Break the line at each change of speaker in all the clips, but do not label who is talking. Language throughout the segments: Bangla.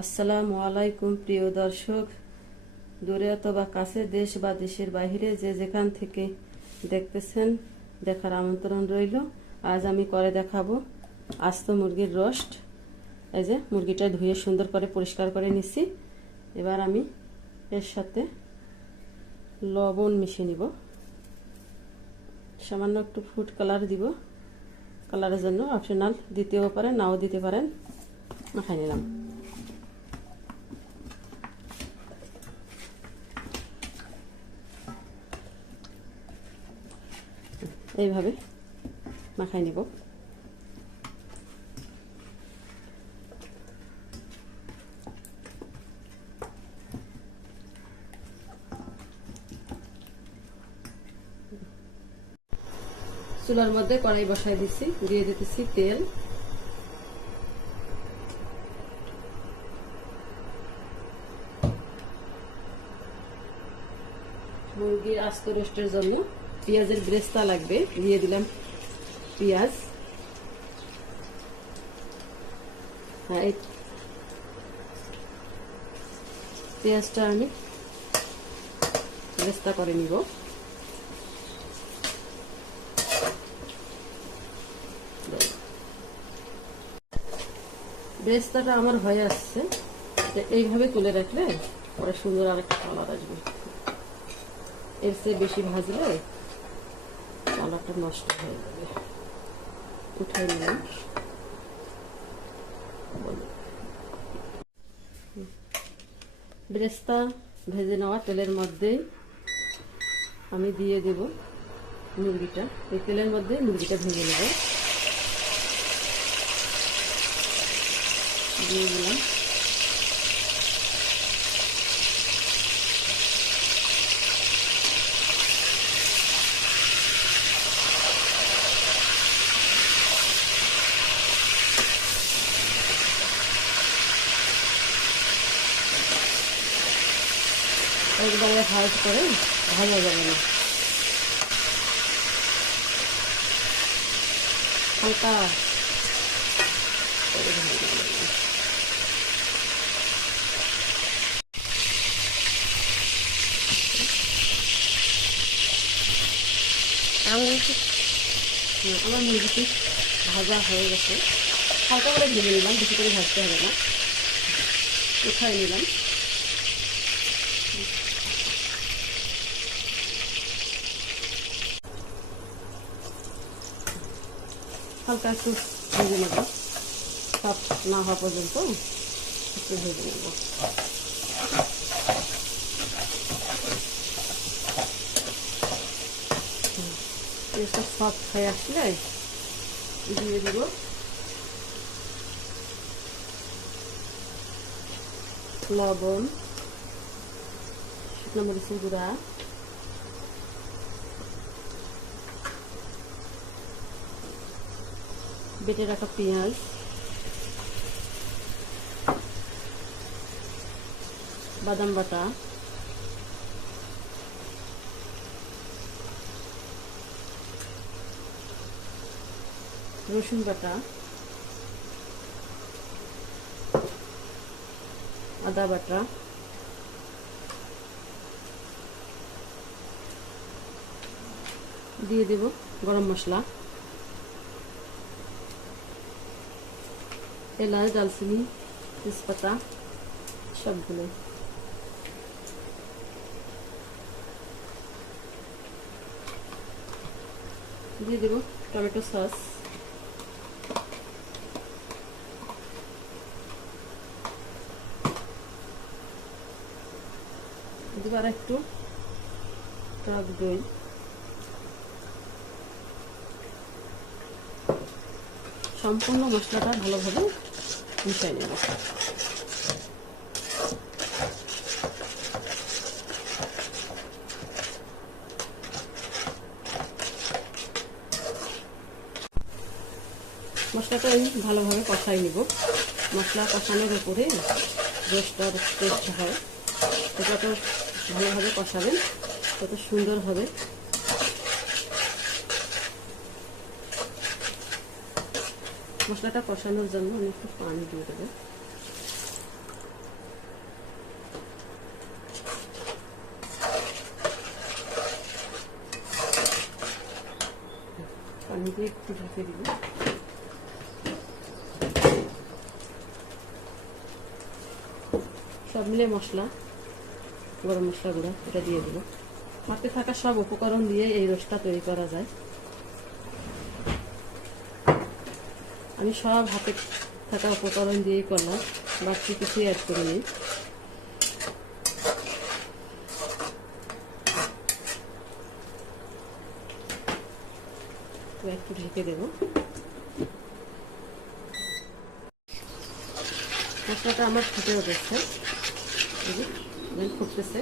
আসসালামু আলাইকুম, প্রিয় দর্শক। দূরে অথবা কাছে দেশ বা দেশের বাইরে যে যেখান থেকে দেখতেছেন, দেখার আমন্ত্রণ রইল। আজ আমি করে দেখাবো আস্ত মুরগির রোস্ট। এই যে, মুরগিটা ধুয়ে সুন্দর করে পরিষ্কার করে নিচ্ছি এবার আমি এর সাথে লবণ মিশিয়ে নিব। সামান্য একটু ফুড কালার দিব। কালারের জন্য অপশনাল, দিতেও পারেন, নাও দিতে পারেন। মাখাই নিলাম। এইভাবে মাখাই নিব। চুলার মধ্যে কড়াই বসাই দিচ্ছি দিয়ে দিতেছি তেল। মুরগির আস্ত রোস্টের জন্য পেঁয়াজের ব্রেস্তা লাগবে, দিয়ে দিলাম পেঁয়াজ। হ্যাঁ পেঁয়াজটা আমি ব্রেস্তা করে নিব। ব্রেস্তাটা আমার হয়ে আসছে। এইভাবে তুলে রাখলে পরে সুন্দর আরেকটা কালার আসবে। এর চেয়ে বেশি ভাজলে কালারটা নষ্ট হয়ে যাবে উঠাই নিলাম। ব্রেস্তা ভেজে নেওয়া তেলের মধ্যে আমি দিয়ে দেব মুরগিটা। এই তেলের মধ্যে মুরগিটা ভেজে নেব। দিয়ে দিলাম। একবারে হাইট করে ভাজা যাবে না। হালকা ভাজা আমার মুরগিটি ভাজা হয়ে গেছে। হালকা করে ভেজে নিলাম, বেশি করে ভাজতে হবে না। উঠাই নিলাম। হালকা একটু ভেজে নেব। সব না হওয়া পর্যন্ত একটু ভেজে নেব। সব হয়ে আসলে দিয়ে দিব। লবণ, শুকনো মরিচের গুঁড়া। বেটে রাখা পেঁয়াজ। বাদাম বাটা। রসুন বাটা। আদা বাটা। দিয়ে দেব গরম মশলা। এলাচ দালচিনি তেজপাতা সবগুলো দিয়ে দেব টমেটো সস। দেবো আর একটু টক দই। সম্পূর্ণ মশলাটা ভালোভাবে মিশিয়ে মশলাটা আমি ভালোভাবে কষাই নেব। মশলা কষানোর উপরে রোস্টার টেস্ট হয়। সেটা তো ভালোভাবে কষাবেন, তত সুন্দর হবে। মশলাটা কষানোর জন্য আমি একটু পানি দিয়ে দেবো। পানি দিয়ে একটু ঢেকে দিব। সব মিলে মশলা, গরম মশলা গুঁড়া, এটা দিয়ে দেবো। হাতে থাকা সব উপকরণ দিয়ে এই রসটা তৈরি করা যায়। আমি সব হাতে থাকা উপকরণ দিয়েই করলাম বাড়তি কিছুই অ্যাড তো একটু ঢেকে দেবো। মশলাটা আমার ফুটে উঠেছে। এখন ফুটতেছে।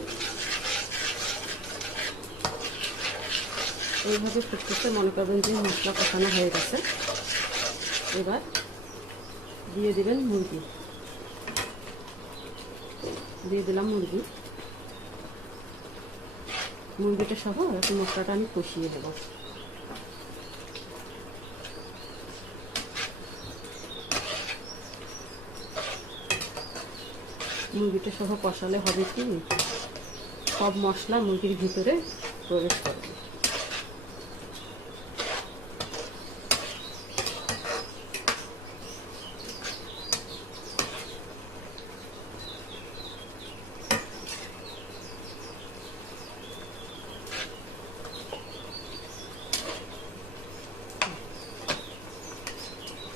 এইভাবে ফুটতেছে, মনে করবেন যে মশলা কষানো হয়ে গেছে। এবার দিয়ে দেবেন মুরগি। দিয়ে দিলাম মুরগি। মুরগিটা সহ একটু মশলাটা আমি কষিয়ে দেবো। মুরগিটা সহ কষালে হবে কি? সব মশলা মুরগির ভিতরে প্রবেশ করবে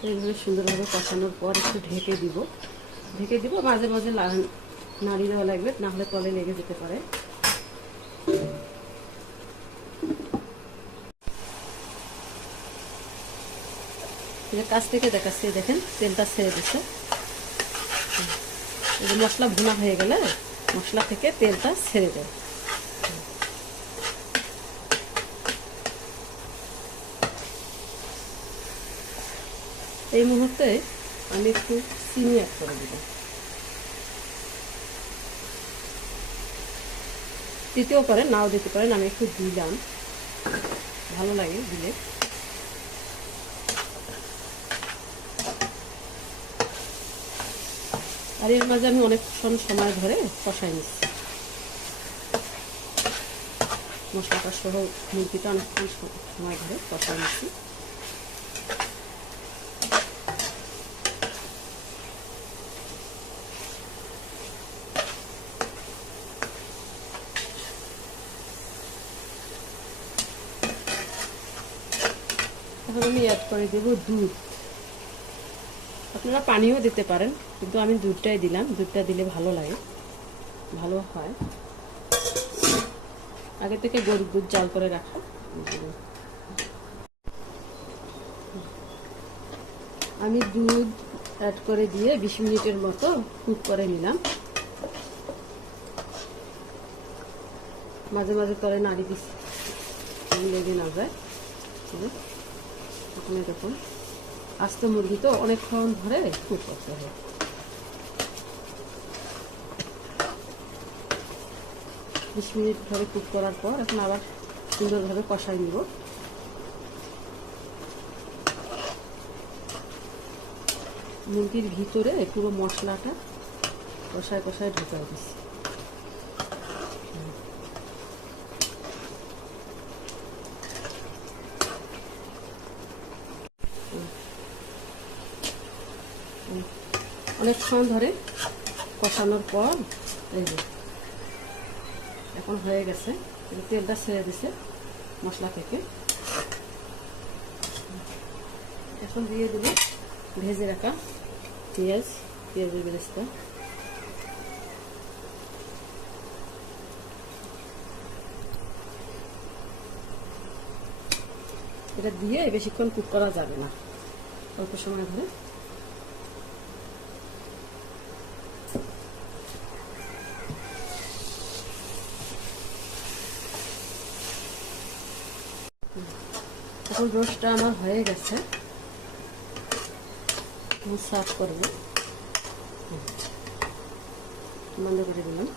এইভাবে সুন্দরভাবে কষানোর পর একটু ঢেকে দিব। ঢেকে দিব, মাঝে মাঝে নাড়ি দেওয়া লাগবে, না হলে তলে লেগে যেতে পারে। কাছ থেকে দেখাচ্ছি দেখেন, তেলটা ছেড়ে দিচ্ছে। মশলা ভুনা হয়ে গেলে মশলা থেকে তেলটা ছেড়ে দেয় এই মুহূর্তে আমি একটু চিনি অ্যাড করে দেবো। দিতেও পারেন নাও দিতে পারেন, আমি একটু দিলাম। ভালো লাগে দিলে। আর এর মাঝে আমি অনেকক্ষণ সময় ধরে কষাই নিচ্ছি। মশলাটা সহ মুরগিটা অনেকক্ষণ সময় ধরে কষাই নিচ্ছি। এখন আমি অ্যাড করে দেব দুধ। আপনারা পানিও দিতে পারেন, কিন্তু আমি দুধটাই দিলাম। দুধটা দিলে ভালো লাগে, ভালো হয়। আগে থেকে গরুর দুধ জাল করে রাখা আমি দুধ অ্যাড করে দিয়ে বিশ মিনিটের মতো কুক করে নিলাম। মাঝে মাঝে তলে নাড়ি দিচ্ছি লেগে না যায়। দেখুন। আস্ত মুরগি তো অনেকক্ষণ ধরে কুক করতে হয়। বিশ মিনিট ধরে কুক করার পর এখন আবার সুন্দরভাবে কষাই নিব। মুরগির ভিতরে পুরো মশলাটা কষায় কষায় ঢুকাই দিচ্ছি অনেকক্ষণ ধরে কষানোর পর, এই যে, এখন হয়ে গেছে। তেলটা ছেড়ে দিছে মশলা থেকে। এখন দিয়ে দেবো ভেজে রাখা পেঁয়াজ, পেঁয়াজের বেরেস্তা। এটা দিয়ে বেশিক্ষণ কুক করা যাবে না, অল্প সময় ধরে। এখন রোস্টটা আমার হয়ে গেছে। সার্ভ করব। বন্ধ করে দিলাম